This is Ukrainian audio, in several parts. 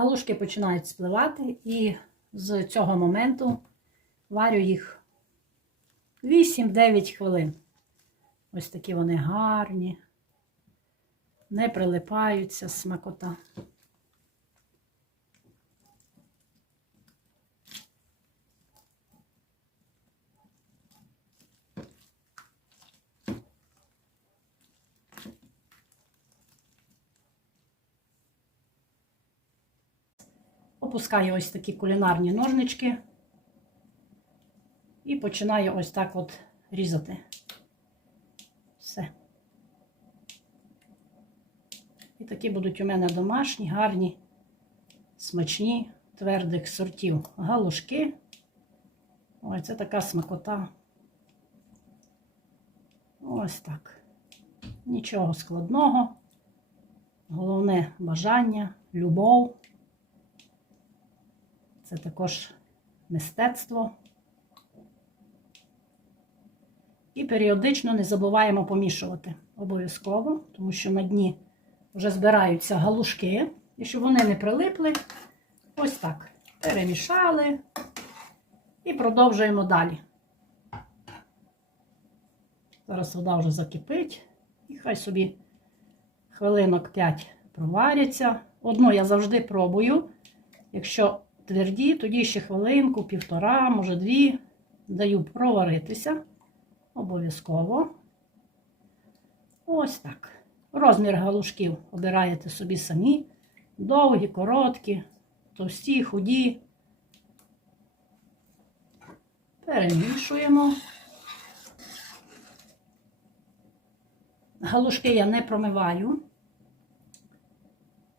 Галушки починають спливати, і з цього моменту варю їх 8-9 хвилин. Ось такі вони гарні, не прилипаються, смакота. Опускаю ось такі кулінарні ножнички і починаю ось так от різати. Все. І такі будуть у мене домашні, гарні, смачні, твердих сортів галушки. Ой, це така смакота. Ось так. Нічого складного. Головне бажання, любов. Це також мистецтво. І періодично не забуваємо помішувати обов'язково, тому що на дні вже збираються галушки. І щоб вони не прилипли, ось так. Перемішали і продовжуємо далі. Зараз вода вже закипить, і хай собі хвилинок 5 проваряться. Одну я завжди пробую. Якщо тверді, тоді ще хвилинку, півтора, може дві. Даю проваритися. Обов'язково. Ось так. Розмір галушків обираєте собі самі. Довгі, короткі, товсті, худі. Перемішуємо. Галушки я не промиваю.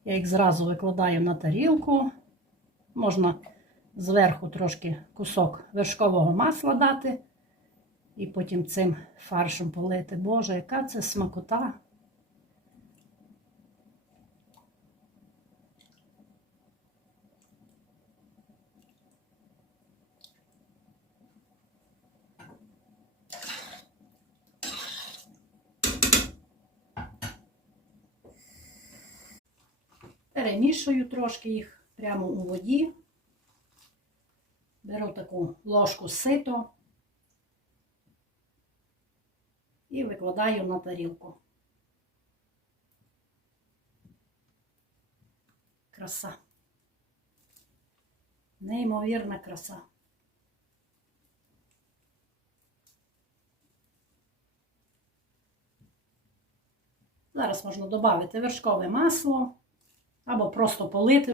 Я їх зразу викладаю на тарілку. Можна зверху трошки кусок вершкового масла дати. І потім цим фаршем полити. Боже, яка це смакота. Перемішую трошки їх прямо у воді. Беру таку ложку сито. і викладаю на тарілку. Краса. Неймовірна краса. Зараз можна додати вершкове масло або просто полити.